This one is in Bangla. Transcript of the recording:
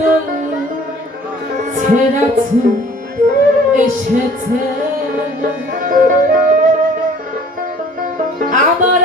দোল ছেড়াছে এসেছে। আমার